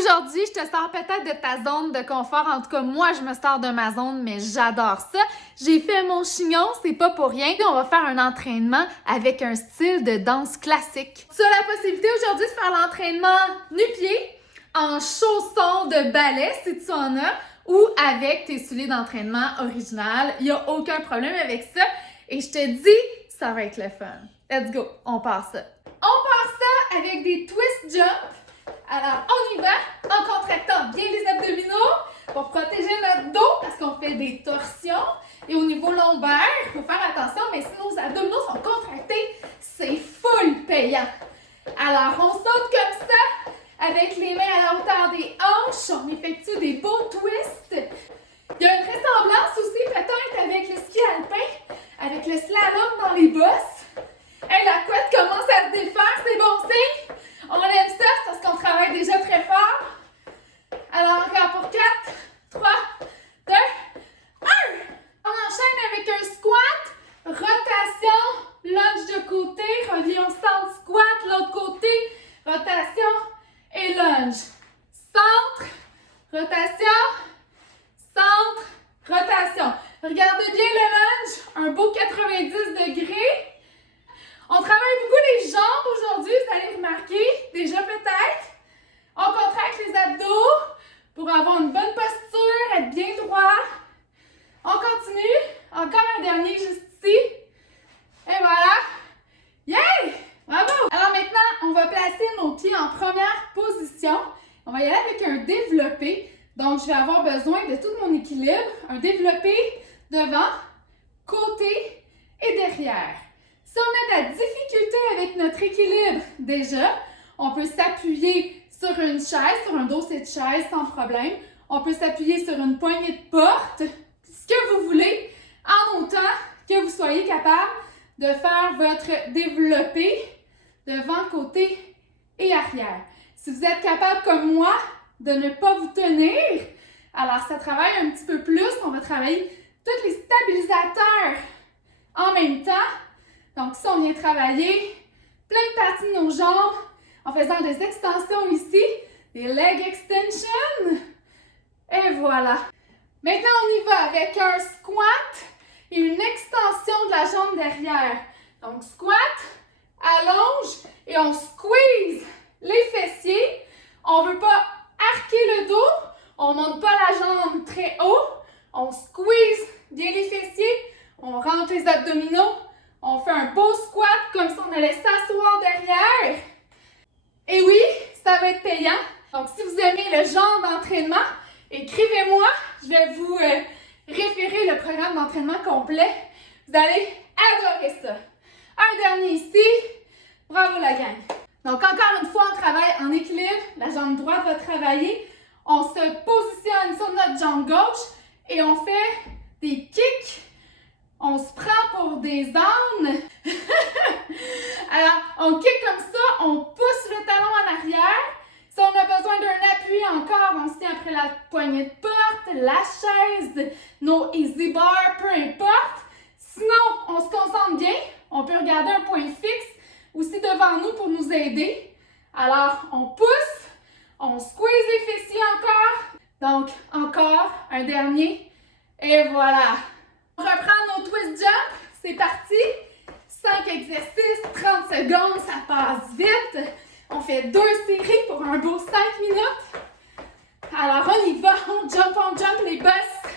Aujourd'hui, je te sors peut-être de ta zone de confort. En tout cas, moi, je me sors de ma zone, mais j'adore ça. J'ai fait mon chignon, c'est pas pour rien. On va faire un entraînement avec un style de danse classique. Tu as la possibilité aujourd'hui de faire l'entraînement nu-pied, en chaussons de ballet, si tu en as, ou avec tes souliers d'entraînement original. Il n'y a aucun problème avec ça. Et je te dis, ça va être le fun. Let's go, on part ça. On part ça avec des twist jumps. Alors, on y va en contractant bien les abdominaux pour protéger notre dos parce qu'on fait des torsions. Et au niveau lombaire, il faut faire attention, mais si nos abdominaux sont contractés, c'est full payant. Alors, on saute comme ça avec les mains à la hauteur des hanches. On effectue des beaux twists. Il y a une ressemblance aussi peut-être avec le ski alpin, avec le slalom dans les bosses. Hey, la couette commence à se défaire, c'est bon signe. On aime ça parce qu'on travaille déjà très fort. Alors encore pour 4, 3, 2, 1. On enchaîne avec un squat, rotation, lunge de côté, revient au centre, squat, l'autre côté, rotation et lunge. Centre, rotation, centre, rotation. Regardez bien le lunge, un beau 90 degrés. On travaille beaucoup les jambes aujourd'hui, vous allez remarquer, déjà peut-être. On contracte les abdos pour avoir une bonne posture, être bien droit. On continue, encore un dernier juste ici. Et voilà. Yay! Bravo! Alors maintenant, on va placer nos pieds en première position. On va y aller avec un développé. Donc, je vais avoir besoin de tout mon équilibre. Un développé devant, côté et derrière. Si on a de la difficulté avec notre équilibre, déjà, on peut s'appuyer sur une chaise, sur un dossier de chaise sans problème. On peut s'appuyer sur une poignée de porte, ce que vous voulez, en autant que vous soyez capable de faire votre développé devant, côté et arrière. Si vous êtes capable, comme moi, de ne pas vous tenir, alors ça travaille un petit peu plus. On va travailler tous les stabilisateurs en même temps. Donc, ça, on vient travailler plein de parties de nos jambes en faisant des extensions ici, des leg extensions. Et voilà. Maintenant, on y va avec un squat et une extension de la jambe derrière. Donc, squat, allonge et on squeeze les fessiers. On ne veut pas arquer le dos. On ne monte pas la jambe très haut. On squeeze bien les fessiers. On rentre les abdominaux. On fait un beau squat comme si on allait s'asseoir derrière. Et oui, ça va être payant. Donc, si vous aimez le genre d'entraînement, écrivez-moi. Je vais vous référer le programme d'entraînement complet. Vous allez adorer ça. Un dernier ici. Bravo la gang. Donc, encore une fois, on travaille en équilibre. La jambe droite va travailler. On se positionne sur notre jambe gauche et on fait des kicks. On se prend pour des ânes. Alors, on kick comme ça, on pousse le talon en arrière. Si on a besoin d'un appui encore, on se tient après la poignée de porte, la chaise, nos easy bars, peu importe. Sinon, on se concentre bien. On peut regarder un point fixe aussi devant nous pour nous aider. Alors, on pousse, on squeeze les fessiers encore. Donc, encore un dernier. Et voilà. On reprend nos twist jumps, c'est parti. 5 exercices, 30 secondes, ça passe vite. On fait 2 séries pour un beau 5 minutes. Alors on y va, on jump les bosses,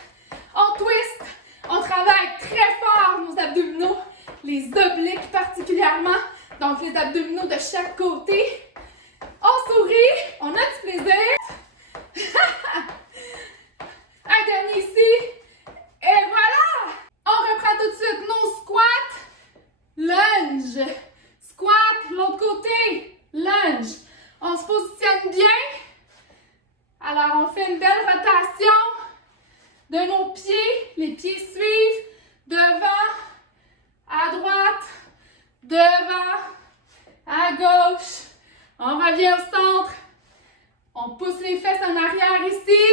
on twist. On travaille très fort nos abdominaux, les obliques particulièrement. Donc les abdominaux de chaque côté. On sourit, on a du plaisir. Un dernier ici. Et voilà! On reprend tout de suite nos squats. Lunge. Squat, l'autre côté. Lunge. On se positionne bien. Alors, on fait une belle rotation de nos pieds. Les pieds suivent. Devant, à droite, devant, à gauche. On revient au centre. On pousse les fesses en arrière ici.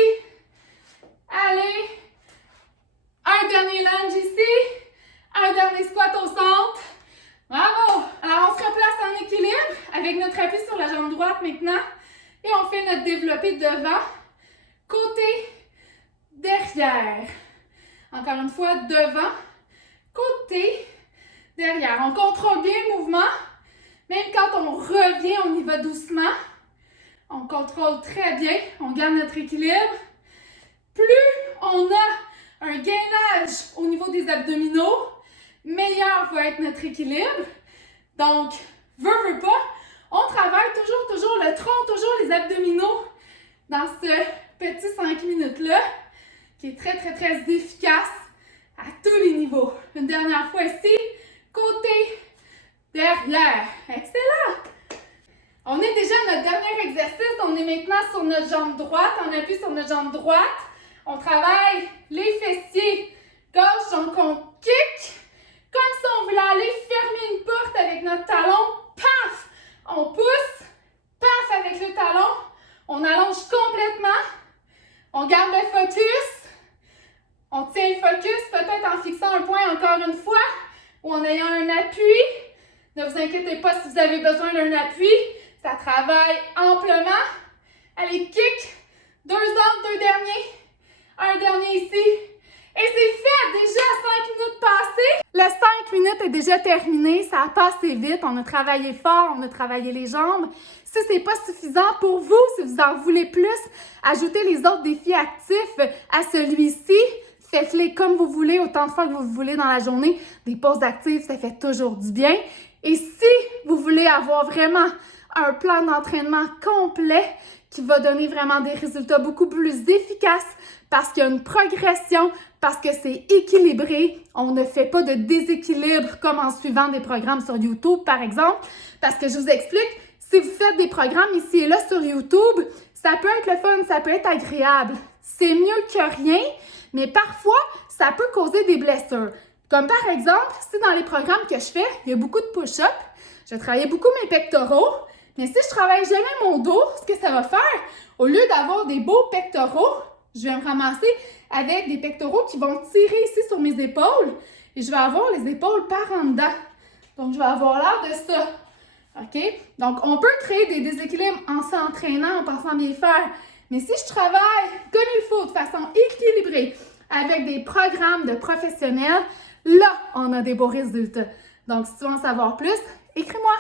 Allez. Un dernier lunge ici, un dernier squat au centre. Bravo! Alors, on se replace en équilibre avec notre appui sur la jambe droite maintenant. Et Et on fait notre développé devant, côté, derrière. Encore une fois, devant, côté, derrière. On contrôle bien le mouvement. Même quand on revient, on y va doucement. On contrôle très bien. On garde notre équilibre. Plus on a un gainage au niveau des abdominaux, meilleur va être notre équilibre. Donc, veut pas, on travaille toujours le tronc, toujours les abdominaux dans ce petit 5 minutes-là, qui est très efficace à tous les niveaux. Une dernière fois ici, côté, derrière. Excellent! On est déjà à notre dernier exercice. On est maintenant sur notre jambe droite. On appuie sur notre jambe droite. On travaille les fessiers gauche, donc on kick. Comme si on voulait aller fermer une porte avec notre talon. Paf! On pousse. Paf avec le talon. On allonge complètement. On garde le focus. On tient le focus, peut-être en fixant un point encore une fois ou en ayant un appui. Ne vous inquiétez pas si vous avez besoin d'un appui. Ça travaille amplement. Allez, kick. 2 autres, 2 derniers. Un dernier ici. Et c'est fait! Déjà 5 minutes passées. Le 5 minutes est déjà terminé. Ça a passé vite. On a travaillé fort. On a travaillé les jambes. Si c'est pas suffisant pour vous, si vous en voulez plus, ajoutez les autres défis actifs à celui-ci. Faites-les comme vous voulez, autant de fois que vous voulez dans la journée. Des pauses actives, ça fait toujours du bien. Et si vous voulez avoir vraiment un plan d'entraînement complet qui va donner vraiment des résultats beaucoup plus efficaces parce qu'il y a une progression, parce que c'est équilibré. On ne fait pas de déséquilibre comme en suivant des programmes sur YouTube, par exemple. Parce que je vous explique, si vous faites des programmes ici et là sur YouTube, ça peut être le fun, ça peut être agréable. C'est mieux que rien, mais parfois, ça peut causer des blessures. Comme par exemple, si dans les programmes que je fais, il y a beaucoup de push-ups, je vais travailler beaucoup mes pectoraux, mais si je travaille jamais mon dos, ce que ça va faire, au lieu d'avoir des beaux pectoraux, je vais me ramasser avec des pectoraux qui vont tirer ici sur mes épaules et je vais avoir les épaules par en dedans. Donc, je vais avoir l'air de ça. OK? Donc, on peut créer des déséquilibres en s'entraînant, en pensant bien faire. Mais si je travaille comme il faut, de façon équilibrée, avec des programmes de professionnels, là, on a des beaux résultats. Donc, si tu veux en savoir plus, écris-moi!